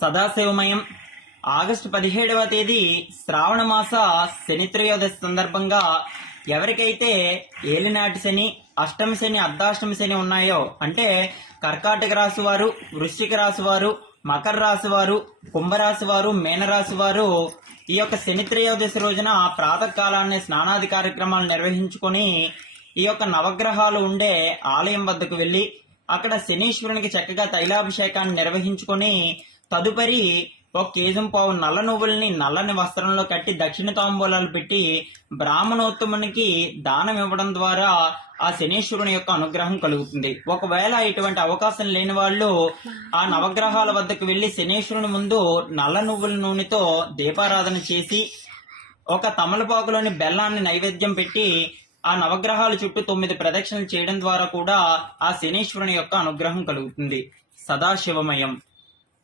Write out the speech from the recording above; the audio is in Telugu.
సదాశివమయం. ఆగస్టు 17వ తేదీ శ్రావణ మాస శని త్రయోదశి సందర్భంగా ఎవరికైతే ఏలినాటి శని, అష్టమ శని, అర్ధాష్టమ శని ఉన్నాయో, అంటే కర్కాటక రాశి వారు, వృశ్చిక రాశి వారు, మకర రాశి వారు, కుంభరాశి వారు, మీనరాశి వారు ఈ యొక్క శని త్రయోదశి రోజున ప్రాతకాలాన్ని స్నానాది కార్యక్రమాలు నిర్వహించుకొని ఈ యొక్క నవగ్రహాలు ఉండే ఆలయం వద్దకు వెళ్లి అక్కడ శనీశ్వరునికి చక్కగా తైలాభిషేకాన్ని నిర్వహించుకొని తదుపరి 1 కేజం పావు నల్ల నువ్వుల్ని నల్లని వస్త్రంలో కట్టి దక్షిణ తాంబూలాలు పెట్టి బ్రాహ్మణోత్తమునికి దానం ఇవ్వడం ద్వారా ఆ శనీశ్వరుని యొక్క అనుగ్రహం కలుగుతుంది. ఒకవేళ ఇటువంటి అవకాశం లేని వాళ్ళు ఆ నవగ్రహాల వద్దకు వెళ్లి శనీశ్వరుని ముందు నల్ల నువ్వుల నూనెతో దీపారాధన చేసి ఒక తమలపాకులోని బెల్లాన్ని నైవేద్యం పెట్టి ఆ నవగ్రహాల చుట్టూ 9 ప్రదక్షిణలు చేయడం ద్వారా కూడా ఆ శనీశ్వరుని యొక్క అనుగ్రహం కలుగుతుంది. సదాశివమయం.